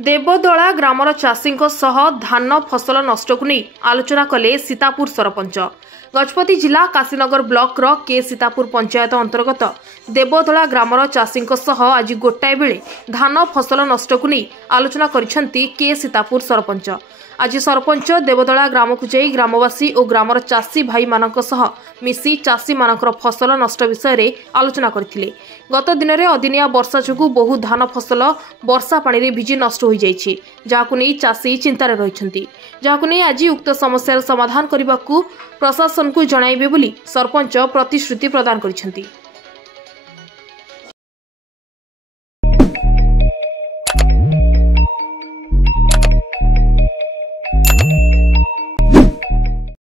देवदला grammar चाषी धान फसल नष्ट को नहीं आलोचना कले सीतापुर सरपंच। गजपति जिला काशीनगर ब्लॉक रो के सीतापुर पंचायत अंतर्गत देवदला ग्रामर चाषी आज गोटाए बेले धान फसल नष्ट को नहीं आलोचना करिसेंती के सीतापुर सरपंच। आज सरपंच देवदला ग्राम को जाई ग्रामवासी और ग्रामर चाषी भाई मानक सह मिसी चाषी मानकर फसल नष्ट विषय रे आलोचना करथिले। गत दिन में अदिनिया वर्षा जोगु बहु धान फसल वर्षा पानी रे भिजी नष्ट हो जाइछि, जाहाकु नै चाषी चिंतार रहिछन्ति। जाहाकु नै आज उक्त समस्यार समाधान करने को प्रशासन को जणाइबे बोली सरपंच प्रतिश्रुति प्रदान करिसेंति।